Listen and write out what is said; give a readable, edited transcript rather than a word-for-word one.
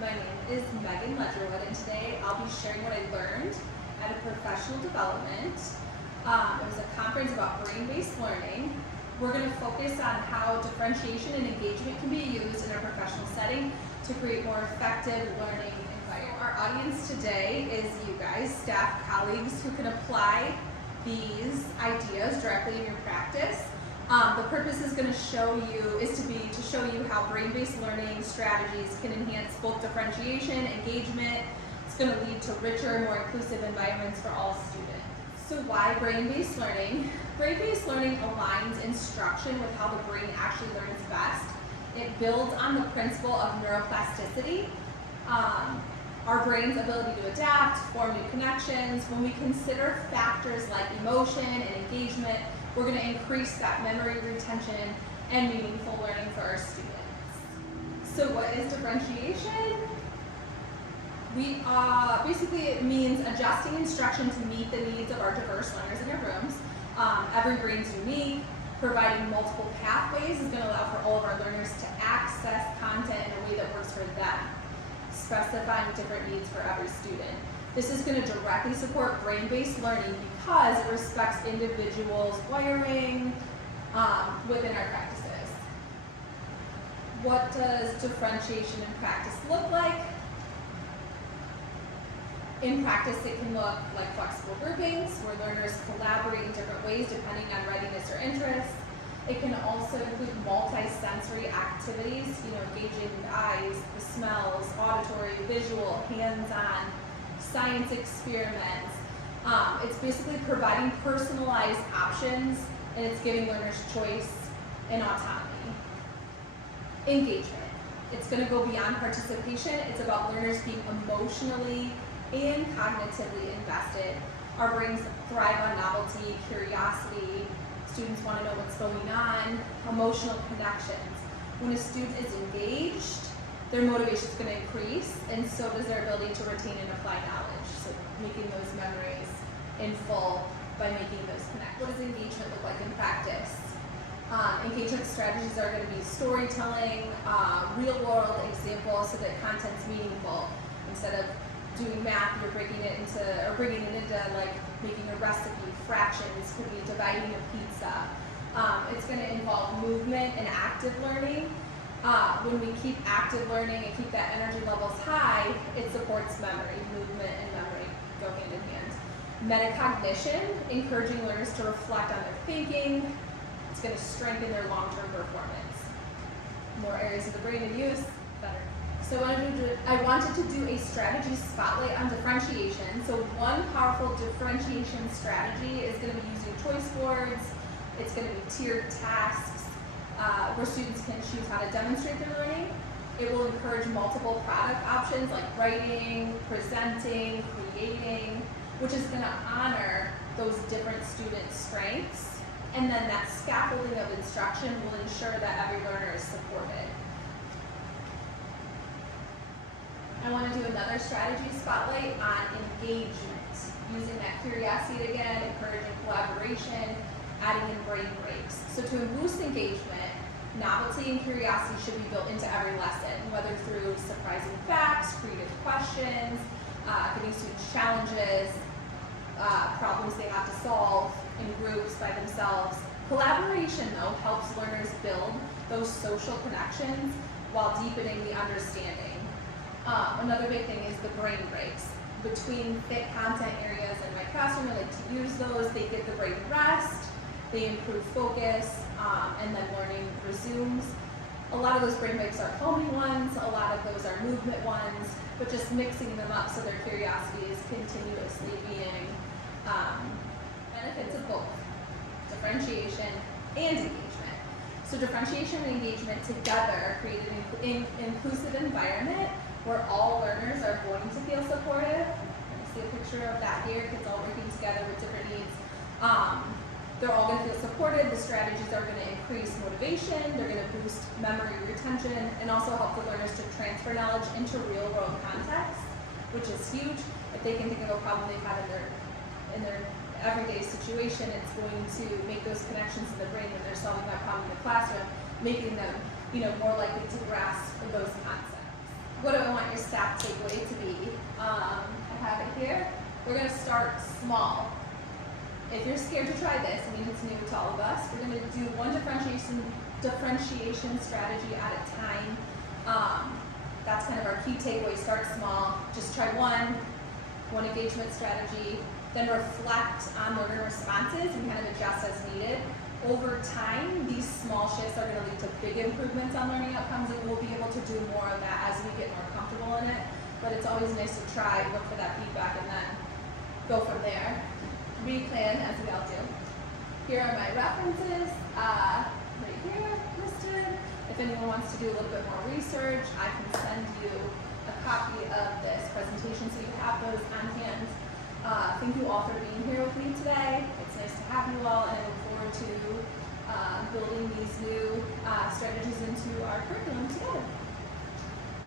My name is Megan Ledgerwood, and today I'll be sharing what I learned at a professional development. It was a conference about brain-based learning. We're going to focus on how differentiation and engagement can be used in a professional setting to create more effective learning environment. Our audience today is you guys, staff, colleagues, who can apply these ideas directly in your practice. The purpose is going to show you how brain-based learning strategies can enhance both differentiation, engagement. It's going to lead to richer, more inclusive environments for all students. So why brain-based learning? Brain-based learning aligns instruction with how the brain actually learns best. It builds on the principle of neuroplasticity, our brain's ability to adapt, form new connections. When we consider factors like emotion and engagement, we're going to increase that memory retention and meaningful learning for our students. So what is differentiation? Basically it means adjusting instruction to meet the needs of our diverse learners in your rooms. Every brain's unique. Providing multiple pathways is going to allow for all of our learners to access content in a way that works for them, specifying different needs for every student. This is going to directly support brain-based learning because it respects individuals' wiring within our practices. What does differentiation in practice look like? In practice, it can look like flexible groupings where learners collaborate in different ways depending on readiness or interest. It can also include multi-sensory activities, engaging the eyes, the smells, auditory, visual, hands-on, science experiments. It's basically providing personalized options, and it's giving learners choice and autonomy. Engagement. It's going to go beyond participation. It's about learners being emotionally and cognitively invested. Our brains thrive on novelty, curiosity. Students want to know what's going on, emotional connections. When a student is engaged, their motivation is going to increase, and so does their ability to retain and apply knowledge. So making those memories in full by making those connections. What does engagement look like in practice? Engagement strategies are going to be storytelling, real-world examples so that content's meaningful. Instead of doing math, you're bringing it into like making a recipe, fractions, could be dividing a pizza. It's going to involve movement and active learning. When we keep active learning and keep that energy levels high, it supports memory. Movement and memory go hand in hand. Metacognition, encouraging learners to reflect on their thinking. It's going to strengthen their long-term performance. More areas of the brain in use, better. So I wanted to do a strategy spotlight on differentiation. So one powerful differentiation strategy is going to be using choice boards. It's going to be tiered tasks where students can choose how to demonstrate their learning. It will encourage multiple product options like writing, presenting, creating, which is going to honor those different student strengths. And then that scaffolding of instruction will ensure that every learner is supported. I want to do another strategy spotlight on engagement, using that curiosity again, encouraging collaboration, adding in brain breaks. So to boost engagement, novelty and curiosity should be built into every lesson, whether through surprising facts, creative questions, giving students challenges, problems they have to solve in groups by themselves. Collaboration, though, helps learners build those social connections while deepening the understanding. Another big thing is the brain breaks. Between fit content areas in my classroom, I like to use those. They get the brain rest, they improve focus, and then learning resumes. A lot of those brain breaks are calming ones, a lot of those are movement ones, but just mixing them up so their curiosity is continuously being benefits of both differentiation and engagement. So differentiation and engagement together create an inclusive environment where all learners are going to feel supported. You see a picture of that here, kids all working together with different needs. They're all going to feel supported. The strategies are going to increase motivation, they're going to boost memory retention, and also help the learners to transfer knowledge into real-world context, which is huge. If they can think of a problem they've had in their everyday situation, it's going to make those connections in the brain when they're solving that problem in the classroom, making them more likely to grasp those concepts. What do I want your staff that takeaway to be. I have it here. We're going to start small. If you're scared to try this, I mean it's new to all of us, we're going to do one differentiation strategy at a time. That's kind of our key takeaway. Start small. Just try one engagement strategy, then reflect on learner responses and kind of adjust as needed. Over time, these small shifts are going to lead to big improvements on learning outcomes, and we'll be able to do more of that as we get more comfortable in it. But it's always nice to try, look for that feedback, and then go from there. Replan, as we all do. Here are my references, right here listed. If anyone wants to do a little bit more research, I can send you a copy of this presentation so you have those on hand. Thank you all for being here with me today. It's nice to have you all, and I look forward to building these new strategies into our curriculum together.